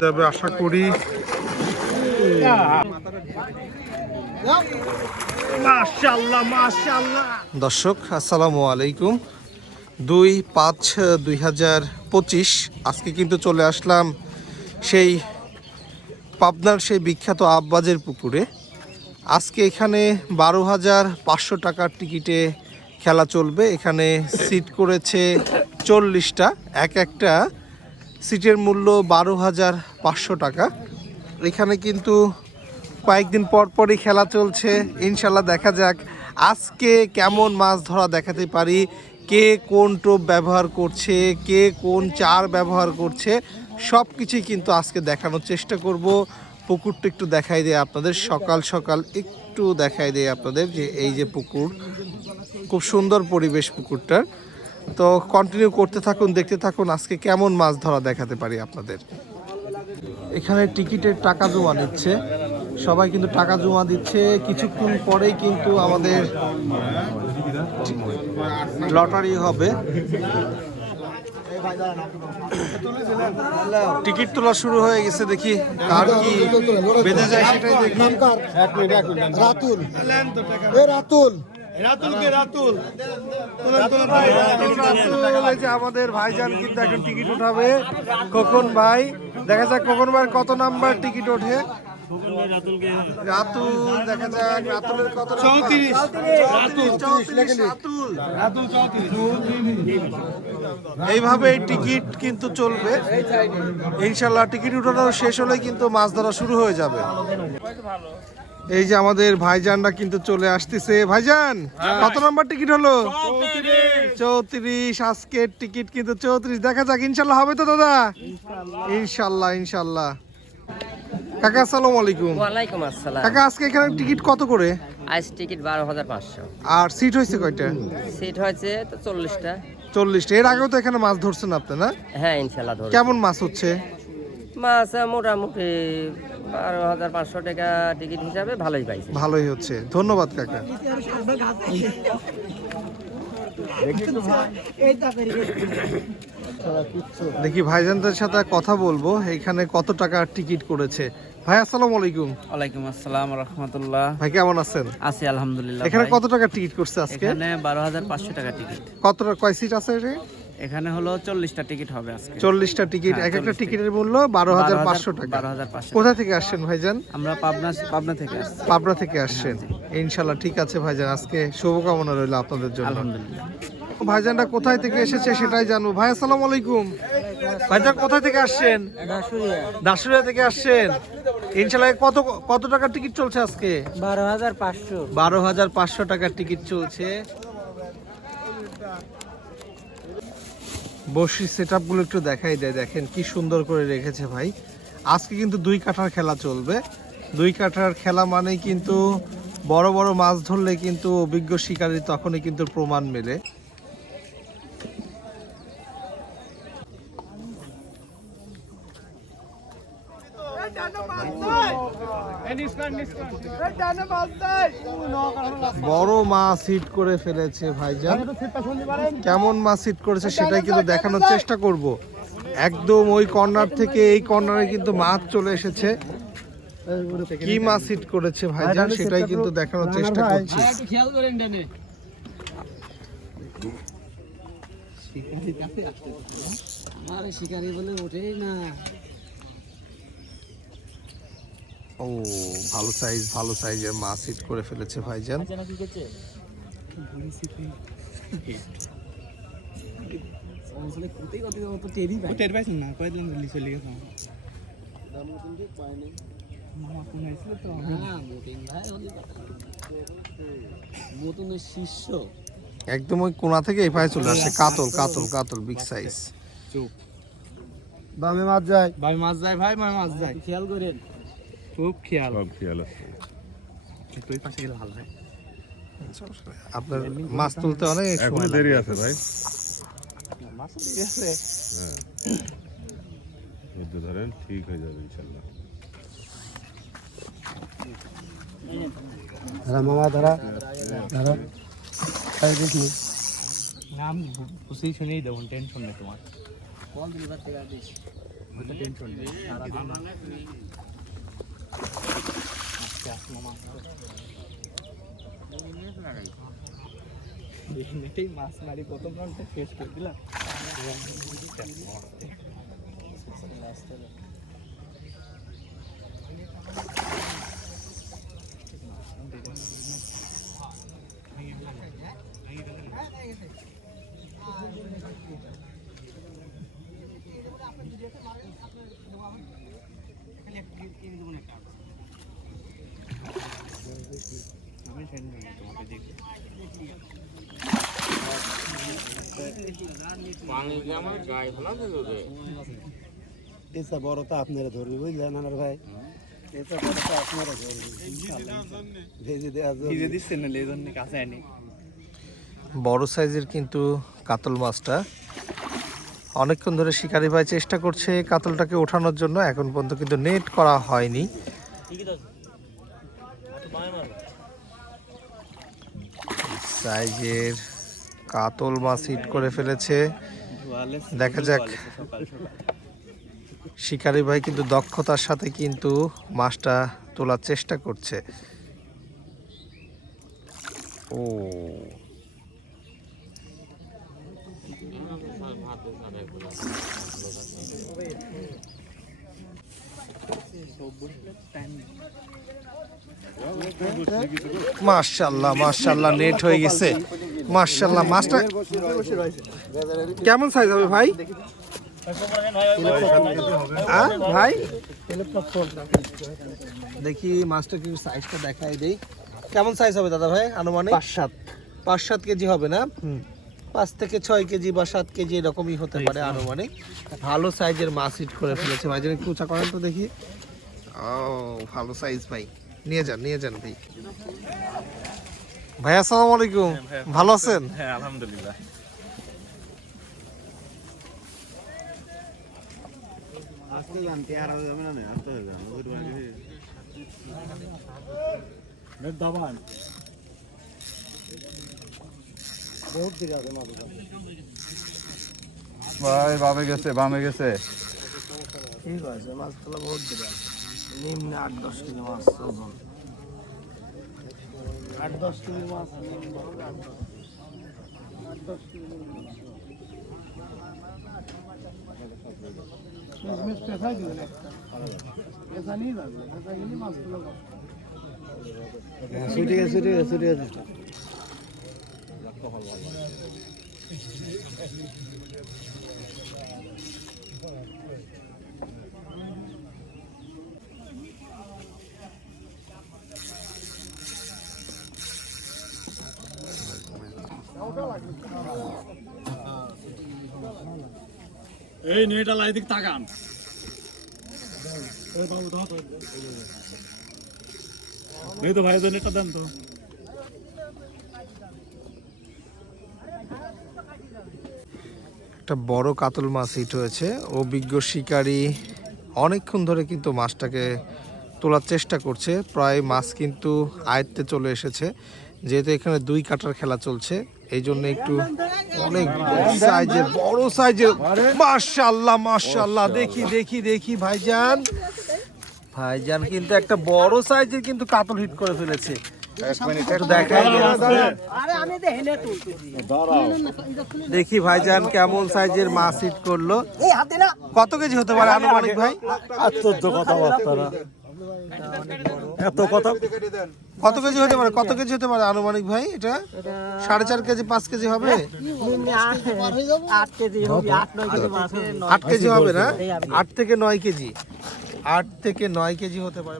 তবে আশা করি দর্শক, আসসালামু আলাইকুম। দুই পাঁচ, দুই হাজার পঁচিশ, আজকে কিন্তু চলে আসলাম সেই পাবনার সেই বিখ্যাত আব্বাজের পুকুরে। আজকে এখানে বারো হাজার পাঁচশো টাকার টিকিটে খেলা চলবে। এখানে সিট করেছে চল্লিশটা। এক একটা সিটের মূল্য বারো হাজার পাঁচশো টাকা। এখানে কিন্তু কয়েকদিন পর পরই খেলা চলছে। ইনশাল্লাহ দেখা যাক আজকে কেমন মাছ ধরা দেখাতে পারি। কে কোন টোপ ব্যবহার করছে, কে কোন চার ব্যবহার করছে সব কিছুই কিন্তু আজকে দেখানোর চেষ্টা করব। পুকুরটা একটু দেখাই দেয় আপনাদের। সকাল সকাল একটু দেখাই দেয় আপনাদের যে এই যে পুকুর, খুব সুন্দর পরিবেশ পুকুরটার। তো কন্টিনিউ করতে থাকুন, দেখতে থাকুন, আজকে কেমন মাছ ধরা দেখাতে পারি আপনাদের। এখানে টিকিটের টাকা জমা নিচ্ছে। সবাই কিন্তু টাকা জমা দিচ্ছে। কিছুক্ষণ পরেই কিন্তু আমাদের লটারি হবে। টিকিট তোলা শুরু হয়ে গেছে দেখি কার কি বেঁধে যায় সেটাই দেখি। রাতুল। এ রাতুল। আমাদের ভাইজান কিন্তু এখন টিকিট উঠাবে। কখন ভাই দেখা যাক কখন ভাই কত নাম্বার টিকিট ওঠে। রাতুল দেখা যাক রাতুলের কত চৌত্রিশ। রাতুল এইভাবে এই টিকিট কিন্তু চলবে। ইনশাল্লাহ টিকিট উঠানো শেষ হলে কিন্তু মাছ ধরা শুরু হয়ে যাবে। এই যে আমাদের ভাইজানরা কিন্তু চলে আসতেছে। ভাইজান কত নম্বর টিকিট হলো? চৌত্রিশ। আজকের টিকিট কিন্তু চৌত্রিশ। দেখা যাক ইনশাল্লাহ হবে তো দাদা? ইনশাল্লাহ ইনশাল্লাহ কাকা আসসালামু আলাইকুম। ওয়ালাইকুম আসসালাম। কাকা আজকে এখানে টিকিট কত করে? আইস টিকিট বারো হাজার পাঁচশো। আর সিট হয়েছে কয়টা? সিট হয়েছে তো চল্লিশটা। চল্লিশটা। এর আগেও তো এখানে মাছ ধরছেন আপনি না? হ্যাঁ ইনশাল্লাহ ধরুন কেমন মাছ হচ্ছে? মাছ মোটামুটি বারো হাজার পাঁচশো টাকা টিকিট হিসাবে ভালোই পাইছে। ভালোই হচ্ছে। ধন্যবাদ কাকা। দেখি ভাইজানদের সাথে কথা বলব। এখানে কত টাকা টিকিট করেছে? ভাই আসসালামু আলাইকুম। ওয়ালাইকুম আসসালাম রহমতুল্লাহ। ভাই কেমন আছেন? আছি আলহামদুলিল্লাহ এখানে কত টাকা টিকিট করছে আজকে? এখানে বারো হাজার পাঁচশো টাকা টিকিট। কত কয় সিট আছে রে এখানে হলো চল্লিশটা টিকিট হবে আজকে। চল্লিশটা টিকিট হ্যাঁ, এক একটা টিকিটের মূল্য বারো হাজার পাঁচশো টাকা। বারো হাজার কোথা থেকে আসছেন ভাইজান? আমরা পাবনা পাবনা থেকে আসছি। পাবনা থেকে আসছেন। ইনশাল্লাহ ঠিক আছে ভাইজান আজকে শুভকামনা রইল আপনাদের জন্য। আলহামদুলিল্লাহ। ভাইজানটা কোথায় থেকে এসেছে সেটাই জানব। ভাই আসসালামু আলাইকুম। ভাইজান কোথায় থেকে আসছেন? দাসুরিয়া থেকে আসছেন? ইনশাল্লাহ কত কত টাকার টিকিট চলছে আজকে? বারো হাজার পাঁচশো। বারো হাজার পাঁচশো টাকার টিকিট চলছে। বসি সেটগুলো একটু দেখাই দেয়। দেখেন কি সুন্দর করে রেখেছে ভাই। আজকে কিন্তু দুই কাঠার খেলা চলবে। দুই কাঠার খেলা মানেই কিন্তু বড় বড় মাছ ধরলে কিন্তু অভিজ্ঞ শিকারী তখনই কিন্তু প্রমাণ মেলে। বড় মাছ হিট করে ফেলেছে ভাইজান। কেমন মাছ হিট করেছে সেটাই কিন্তু দেখানোর চেষ্টা করব। একদম ওই কর্নার থেকে এই কর্নারে কিন্তু মাছ চলে এসেছে। কি মাছ হিট করেছে ভাইজান, সেটাই কিন্তু দেখানোর চেষ্টা করছি। শিকারি বলে ওঠেই না। ও ভালো সাইজ ভালো সাইজের মাছ হিট করে ফেলেছে ভাইজান। একদম ওই কোনা থেকে এই পায়ে চলে আসছে কাতল কাতল কাতল বিগ সাইজ বামে মাছ যায়। বামে মাছ যায় ভাই ভাই মাছ যায়। খেয়াল করেন খুব খেয়াল। সব খেয়াল একটু ওই পাশে গেলে ভালো হয় আপনার মাছ তুলতে অনেক সময় দেরি আছে ভাই। মাছ ঠিক আছে। ধৈর্য ধরেন ঠিক হয়ে যাবে ইনশাল্লাহ ধরা মামা ধরা ধরা খাই দেখি। না আমি বুঝেই শুনেই দেবো টেনশন নেই তোমার। টেনশন নেই সারাদিন। আজকে আসলো মাছ এমনিতেই মাছ মারি প্রথম রাউন্ডটা শেষ করে দিলাম। এসা বড় তো আপনারা ধরবে বুঝলেন আমার ভাই? এসা বড় তো আপনারা ধরবে ইনশাআল্লাহ, ইনশাআল্লাহ। ভেজে দেওয়া যাবে। দিচ্ছেন না লেজন কাছে আনি বড় সাইজের কিন্তু কাতল মাছটা। অনেকক্ষণ ধরে শিকারি ভাই চেষ্টা করছে কাতলটাকে ওঠানোর জন্য এখন পর্যন্ত কিন্তু নেট করা হয়নি। সাইজের কাতল মাছ হিট করে ফেলেছে। দেখা যাক। শিকারি ভাই কিন্তু দক্ষতার সাথে কিন্তু মাছটা তোলার চেষ্টা করছে। ও। মাশাল্লাহ মাশাল্লাহ নেট হয়ে গেছে। মাশাল্লাহ মাছটা কেমন সাইজ হবে ভাই? ভাই? দেখি মাছটা কি সাইজটা দেখাই দেই। কেমন সাইজ হবে দাদা ভাই আনুমানিক? পাঁচ সাত। পাঁচ সাত কেজি হবে না? পাঁচ থেকে ছয় কেজি বা সাত কেজি এরকমই হতে পারে আনুমানিক। ভালো সাইজের মাছ হিট করে ফেলেছে ভাই একটু উঁচা করেন তো দেখি। ও ভালো সাইজ ভাই। নিয়ে যান নিয়ে যান ভাই। ভাই আসসালামু আলাইকুম। ভালো আছেন? হ্যাঁ আলহামদুলিল্লাহ। ভাই বামে গেছে বামে গেছে। ঠিক আছে মাছ তোলা বহুত দিকে আছে। নিম্নে আট দশ কেজি মাছ ওজন। আট দশ কেজি মাছ নিম্ন আট দশ কেজি পেশাই দিবেন একটা। পেশা নিয়ে যাবে পেশা গেলে মাছ তোলা ছুটি গেছে ছুটি গেছে ছুটি গেছে এই নেটা লাই দিক তাকান। এই তো ভাই নেটা দেন তো। একটা বড় কাতল মাছ হিট হয়েছে। অভিজ্ঞ শিকারী অনেকক্ষণ ধরে কিন্তু মাছটাকে তোলার চেষ্টা করছে। প্রায় মাছ কিন্তু আয়ত্তে চলে এসেছে। যেহেতু এখানে দুই কাটার খেলা চলছে এই জন্য একটু অনেক সাইজের বড় সাইজের। মাশাল্লাহ মাশাল্লাহ দেখি দেখি দেখি ভাইজান। ভাইজান কিন্তু একটা বড় সাইজের কিন্তু কাতল হিট করে ফেলেছে। একটু দেখাই দেখি ভাইজান কেমন সাইজের মাছ হিট করল। কত কেজি হতে পারে আনুমানিক ভাই? চোদ্দ কথাবার্তা এত কথা কত কেজি হতে পারে? কত কেজি হতে পারে আনুমানিক ভাই এটা? সাড়ে চার কেজি, পাঁচ কেজি হবে? আট কেজি হবে না? আট থেকে নয় কেজি। আট থেকে নয় কেজি হতে পারে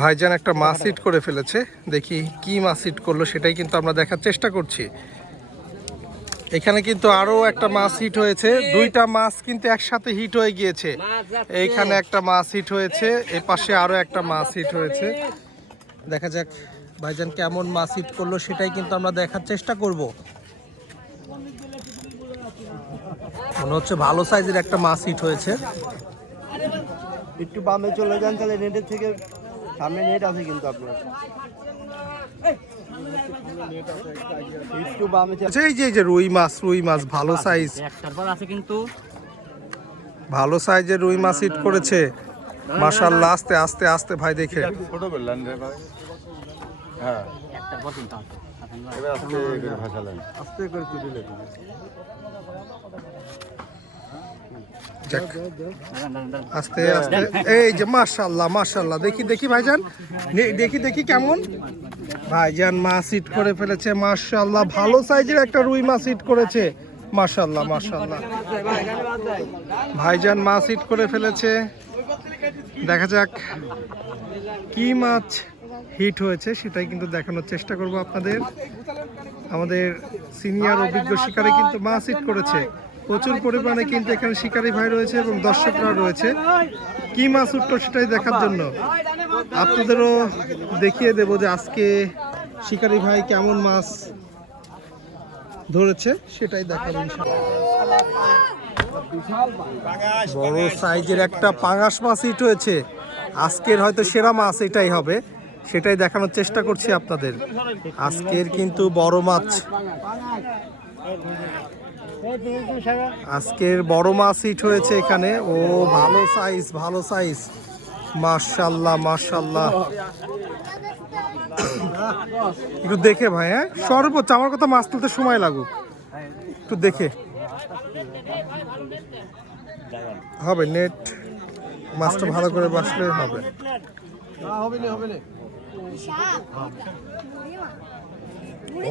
ভাইজান একটা মাছ হিট করে ফেলেছে। দেখি কি মাছ হিট করল, সেটাই কিন্তু আমরা দেখার চেষ্টা করছি। এখানে কিন্তু আরও একটা মাছ হিট হয়েছে। দুইটা মাছ কিন্তু একসাথে হিট হয়ে গিয়েছে। এইখানে একটা মাছ হিট হয়েছে, এ পাশে আরও একটা মাছ হিট হয়েছে। দেখা যাক ভাইজান কেমন মাছ হিট করল, সেটাই কিন্তু আমরা দেখার চেষ্টা করব। মনে হচ্ছে ভালো সাইজের একটা মাছ হিট হয়েছে। একটু বামে চলে যান, তাহলে নেটের থেকে সামনে নেট আছে কিন্তু আপনার। আচ্ছা, এই যে রুই মাছ রুই মাছ ভালো সাইজ ভালো সাইজের রুই মাছ হিট করেছে। মাশাল্লাহ আস্তে আস্তে আস্তে ভাই দেখে। আস্তে আস্তে। এই যে মাশাল্লাহ মাশাল্লাহ দেখি দেখি ভাইজান। দেখি দেখি কেমন। ভাইজান মাছ হিট করে ফেলেছে মাশাল্লাহ ভালো সাইজের একটা রুই মাছ হিট করেছে। মাশাল্লাহ মাশাল্লাহ ভাইজান মাছ হিট করে ফেলেছে। দেখা যাক কি মাছ হিট হয়েছে, সেটাই কিন্তু দেখানোর চেষ্টা করব আপনাদের। আমাদের সিনিয়র অভিজ্ঞ শিকারে কিন্তু মাছ হিট করেছে। প্রচুর পরিমাণে কিন্তু এখানে শিকারি ভাই রয়েছে এবং দর্শকরা রয়েছে। কি মাছ উঠল সেটাই দেখার জন্য। আপনাদেরও দেখিয়ে দেব যে আজকে শিকারি ভাই কেমন মাছ ধরেছে, সেটাই দেখাবো। বড় সাইজের একটা পাঙাশ মাছ হিট হয়েছে। আজকের হয়তো সেরা মাছ এটাই হবে, সেটাই দেখানোর চেষ্টা করছি আপনাদের। আজকের কিন্তু বড় মাছ। আজকের বড় মাছ হিট হয়েছে এখানে। ও ভালো সাইজ ভালো সাইজ মার্শাল্লাহ মার্শাল্লাহ একটু দেখে ভাই হ্যাঁ? সর্বোচ্চ, আমার কথা মাছ তুলতে সময় লাগুক। একটু দেখে। হবে নেট মাছটা ভালো করে বাসলে হবে।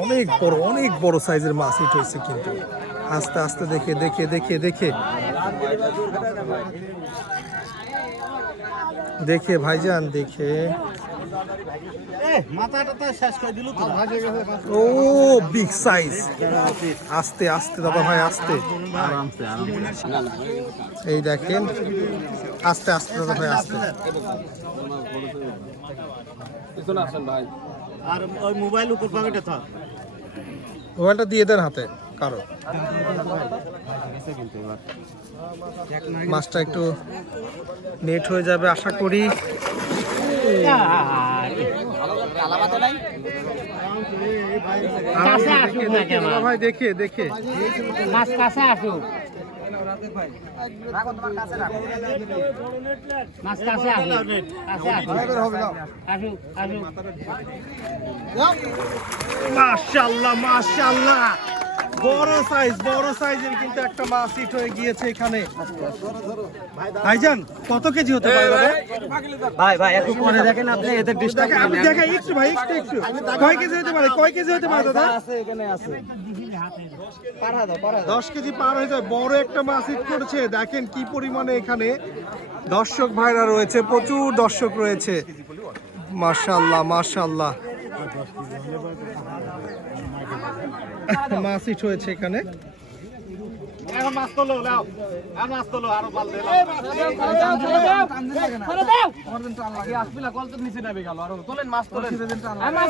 অনেক বড় অনেক বড় সাইজের মাছ হিট হয়েছে কিন্তু। আস্তে আস্তে দেখে দেখে দেখে দেখে। দেখে ভাইজান দেখে। ও বিগ সাইজ আস্তে আস্তে দাদা ভাই আস্তে। এই দেখেন আস্তে আস্তে দাদা ভাই আস্তে। মোবাইল উপর মোবাইলটা দিয়ে দেন হাতে কারও। মাছটা একটু নেট হয়ে যাবে আশা করি। ভাই দেখে দেখে। মাছ কাছে আসুক। মাছ কাছে বড় সাইজ বড় সাইজের কিন্তু একটা মাছ হিট হয়ে গিয়েছে এখানে। ভাইজান কত কেজি হতে পারে ভাই ভাই একটু পরে দেখেন আপনি এদের ডিস্টার্ব আপনি দেখে একটু ভাই একটু একটু। কয় কেজি হতে পারে? কয় কেজি হতে পারে দাদা? আছে এখানে আছে। দশ কেজি পার হয়ে যায়। বড় একটা মাছ হিট করেছে। দেখেন কি পরিমাণে এখানে দর্শক ভাইরা রয়েছে প্রচুর দর্শক রয়েছে। মাশাল্লাহ মাশাল্লাহ মাছ ইট হয়েছে এখানে। মাছ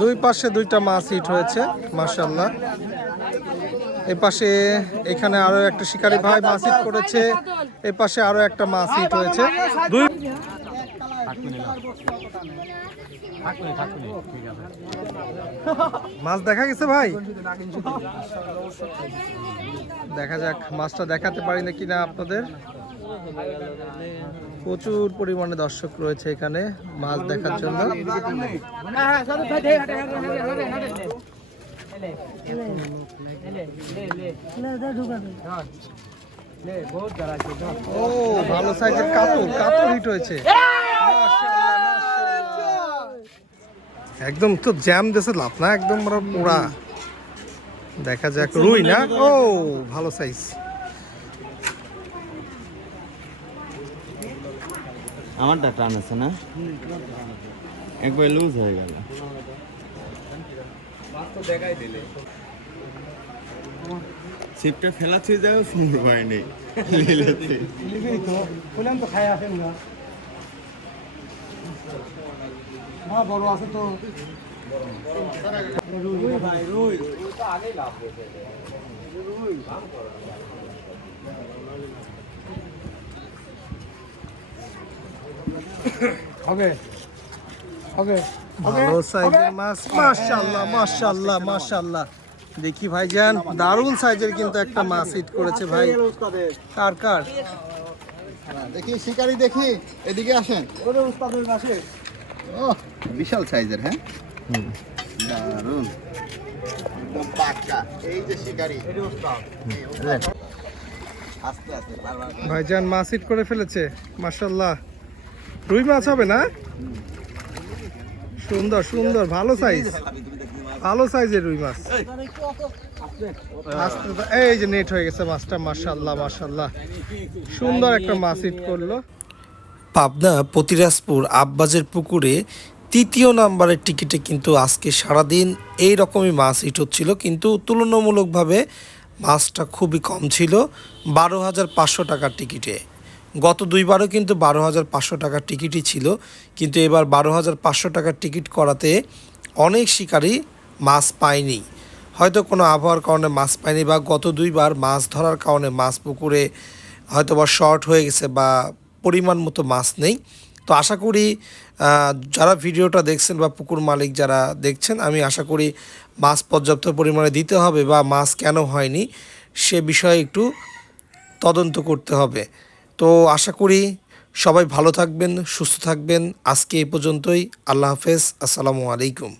দুই পাশে দুইটা মাছ হিট হয়েছে মাশাল্লাহ এই পাশে এখানে আরও একটা শিকারী ভাই মাছ হিট করেছে এই পাশে আরও একটা মাছ হিট হয়েছে। দুই মাছ দেখা গেছে ভাই? দেখা যাক মাছটা দেখাতে পারি না কিনা আপনাদের? প্রচুর পরিমাণে দর্শক রয়েছে এখানে মাছ দেখার জন্য। ও ভালো সাইজের কাতল কাতল হিট হয়েছে। একদম তো জ্যাম দেশে লাভ না একদম ওরা পোড়া। দেখা যাক রুই না ও ভালো সাইজ আমারটা টান আছে না? একবার লুজ হয়ে গেল। ছিপটা ফেলাচ্ছি যাও সুন্দর পাইনি লিলেতে। তো বললাম তো খাই আসেন না। হ্যাঁ বড় আছে তো। হবে হবে ভালো সাইজের মাছ মাশাআল্লাহ মাশাআল্লাহ মাশাআল্লাহ। দেখি ভাইজান দারুণ সাইজের কিন্তু একটা মাছ হিট করেছে ভাই। কার কার? দেখি শিকারি দেখি এদিকে আসেন। উস্তাদের পাশে ও বিশাল সাইজের হ্যাঁ? দারুণ একদম পাক্কা। এই যে শিকারি। আস্তে আস্তে বারবার ভাইজান মাছ হিট করে ফেলেছে মাশাআল্লাহ। রুই মাছ হবে না? সুন্দর সুন্দর ভালো সাইজ ভালো সাইজের রুই মাছ। এই যে নেট হয়ে গেছে মাছটা মাশাআল্লাহ মাশাআল্লাহ। সুন্দর একটা মাছ হিট করল। পাবনা পতিরাজপুর আব্বাজের পুকুরে তৃতীয় নাম্বারের টিকিটে কিন্তু আজকে সারাদিন এই রকমই মাছ হিট হচ্ছিল। কিন্তু তুলনামূলকভাবে মাছটা খুবই কম ছিল, বারো হাজার পাঁচশো টাকার টিকিটে। গত দুইবারও কিন্তু বারো হাজার পাঁচশো টাকার টিকিটই ছিল, কিন্তু এবার বারো হাজার পাঁচশো টাকার টিকিট করাতে অনেক শিকারী মাছ পায়নি। হয়তো কোনো আবহাওয়ার কারণে মাছ পায়নি বা গত দুইবার মাছ ধরার কারণে মাছ পুকুরে হয়তো বা শর্ট হয়ে গেছে বা পরিমাণ মতো মাছ নেই। তো আশা করি যারা ভিডিওটা দেখছেন বা পুকুর মালিক যারা দেখছেন, আমি আশা করি মাছ পর্যাপ্ত পরিমাণে দিতে হবে বা মাছ কেন হয়নি সে বিষয়ে একটু তদন্ত করতে হবে। তো আশা করি সবাই ভালো থাকবেন, সুস্থ থাকবেন। আজকে এই পর্যন্তই। আল্লাহ হাফেজ। আসসালামু আলাইকুম।